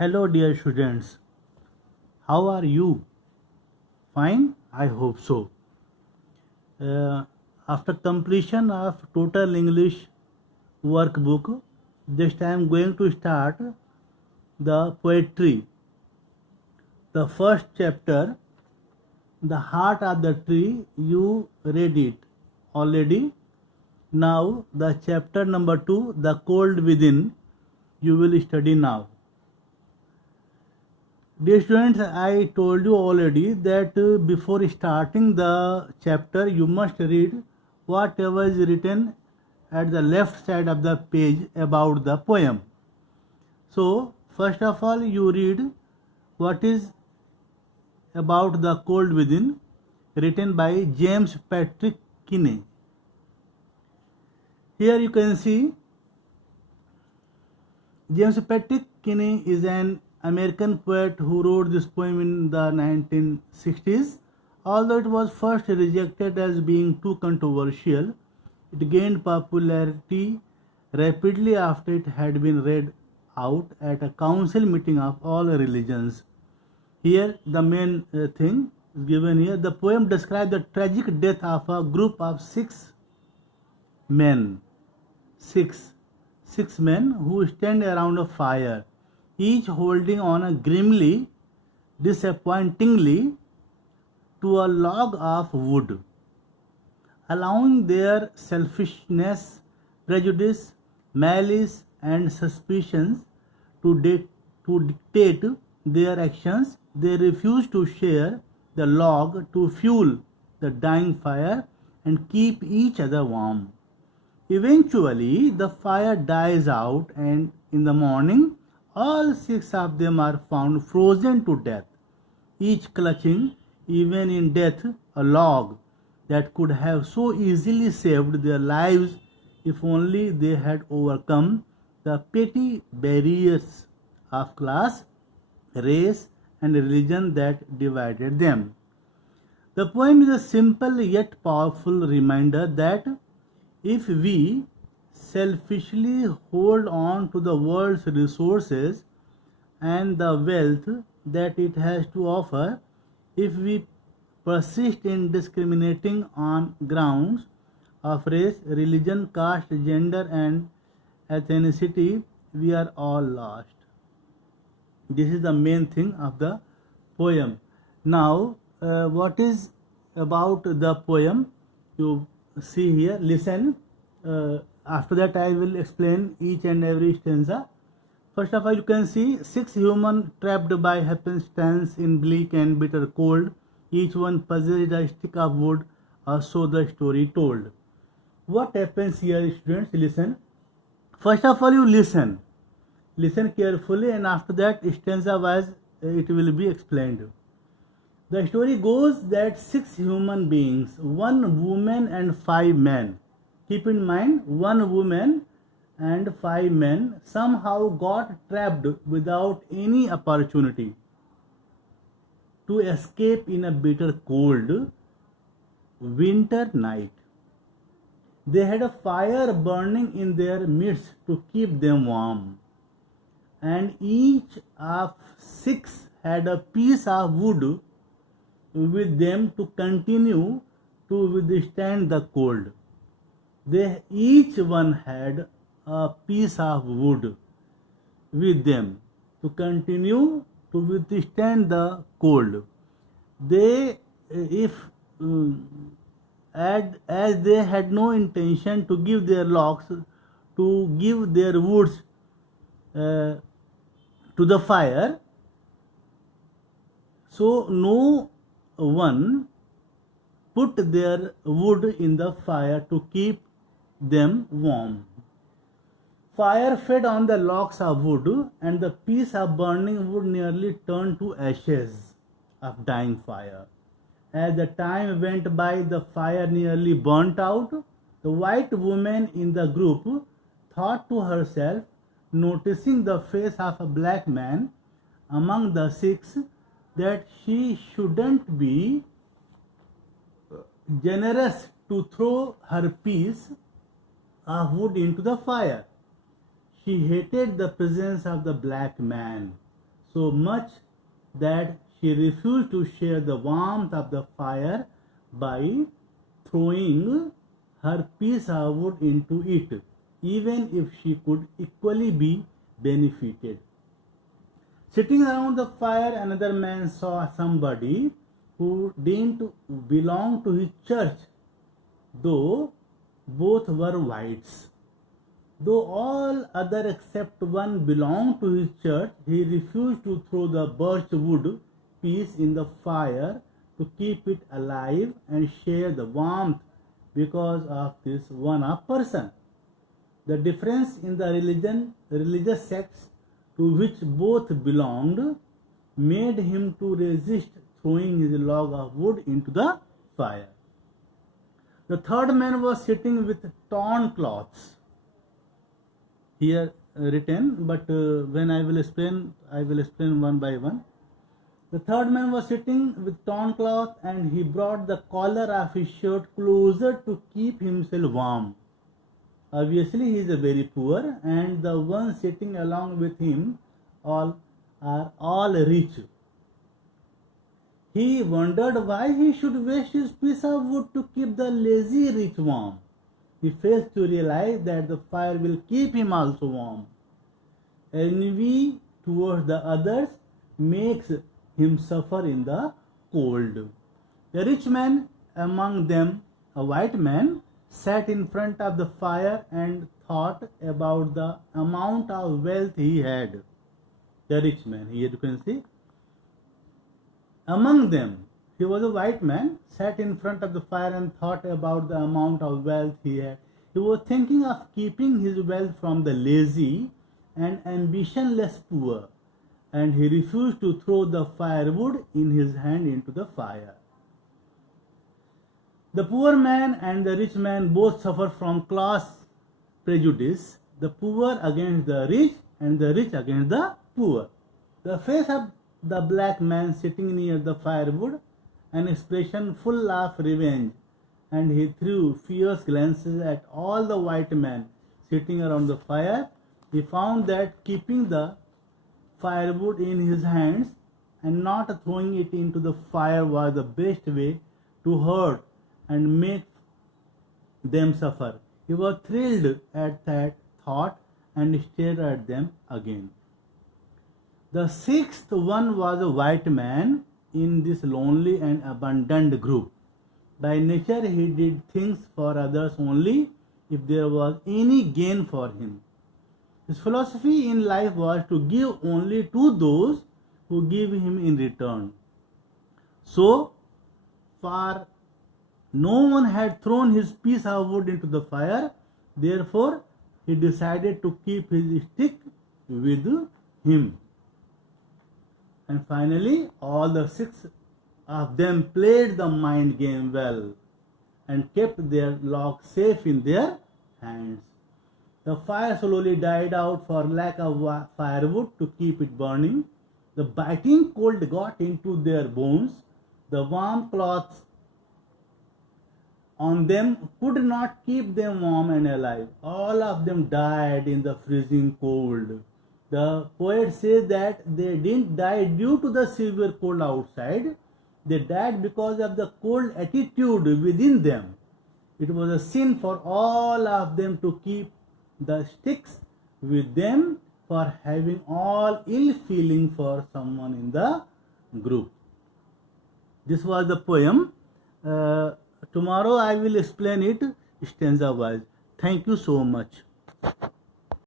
Hello, dear students. How are you? Fine? I hope so. Uh, After completion of total English workbook, this time I am going to start the poetry. The first chapter, The Heart of the Tree, you read it already. Now, the chapter number 2, The Cold Within, you will study now. Dear students, I told you already that before starting the chapter, you must read whatever is written at the left side of the page about the poem. So, first of all, you read what is about the cold within, written by James Patrick Kinney. Here you can see James Patrick Kinney is an American poet who wrote this poem in the 1960s. Although it was first rejected as being too controversial, it gained popularity rapidly after it had been read out at a council meeting of all religions. Here, the main thing is given here. The poem describes the tragic death of a group of men. Six men who stand around a fire, each holding on a grimly, disappointingly to a log of wood, allowing their selfishness, prejudice, malice, and suspicions to dictate their actions. They refuse to share the log to fuel the dying fire and keep each other warm. Eventually, the fire dies out, and in the morning, all six of them are found frozen to death, each clutching, even in death, a log that could have so easily saved their lives if only they had overcome the petty barriers of class, race, and religion that divided them. The poem is a simple yet powerful reminder that if we selfishly hold on to the world's resources and the wealth that it has to offer, if we persist in discriminating on grounds of race, religion, caste, gender, and ethnicity, we are all lost. This is the main thing of the poem. Now, what is about the poem? You see here, listen. After that, I will explain each and every stanza. First of all, you can see six humans trapped by happenstance in bleak and bitter cold. Each one possessed a stick of wood, or so the story told. What happens here, students? Listen. First of all, you listen. Listen carefully, and after that, stanza wise, it will be explained. The story goes that six human beings, one woman and five men. Keep in mind, one woman and five men somehow got trapped without any opportunity to escape in a bitter cold winter night. They had a fire burning in their midst to keep them warm, and each of six had a piece of wood with them to continue to withstand the cold. They each one had a piece of wood with them to continue to withstand the cold. They, if as they had no intention to give their logs, to give their woods to the fire, so no one put their wood in the fire to keep them warm. Fire fed on the logs of wood, and the piece of burning wood nearly turned to ashes of dying fire. As the time went by, the fire nearly burnt out. The white woman in the group thought to herself, noticing the face of a black man among the six, that she shouldn't be generous to throw her piece of wood into the fire. She hated the presence of the black man. so much that she refused to share the warmth of the fire by throwing her piece of wood into it, even if she could equally be benefited. Sitting around the fire, another man saw somebody who didn't belong to his church, though both were whites. Though all other except one belonged to his church, he refused to throw the birch wood piece in the fire to keep it alive and share the warmth because of this one person. The difference in the religious sects to which both belonged made him to resist throwing his log of wood into the fire. The third man was sitting with torn cloths. Here written, but when I will explain one by one. The third man was sitting with torn cloth, and he brought the collar of his shirt closer to keep himself warm. Obviously, he is very poor, and the ones sitting along with him are all rich. He wondered why he should waste his piece of wood to keep the lazy rich warm. He fails to realize that the fire will keep him also warm. Envy towards the others makes him suffer in the cold. The rich man among them, a white man, sat in front of the fire and thought about the amount of wealth he had. The rich man, here you can see. Among them, he was a white man, sat in front of the fire and thought about the amount of wealth he had. He was thinking of keeping his wealth from the lazy and ambitionless poor, and he refused to throw the firewood in his hand into the fire. The poor man and the rich man both suffer from class prejudice, the poor against the rich and the rich against the poor. The face of the black man sitting near the firewood, an expression full of revenge, and he threw fierce glances at all the white men sitting around the fire. He found that keeping the firewood in his hands and not throwing it into the fire was the best way to hurt and make them suffer. He was thrilled at that thought and stared at them again. The sixth one was a white man in this lonely and abandoned group. By nature, he did things for others only if there was any gain for him. His philosophy in life was to give only to those who give him in return. So far, no one had thrown his piece of wood into the fire. Therefore, he decided to keep his stick with him. And finally, all the six of them played the mind game well and kept their log safe in their hands. The fire slowly died out for lack of firewood to keep it burning. The biting cold got into their bones. The warm cloths on them could not keep them warm and alive. All of them died in the freezing cold. The poet says that they didn't die due to the severe cold outside. They died because of the cold attitude within them. It was a sin for all of them to keep the sticks with them for having all ill feeling for someone in the group. This was the poem. Tomorrow I will explain it stanza wise. Thank you so much.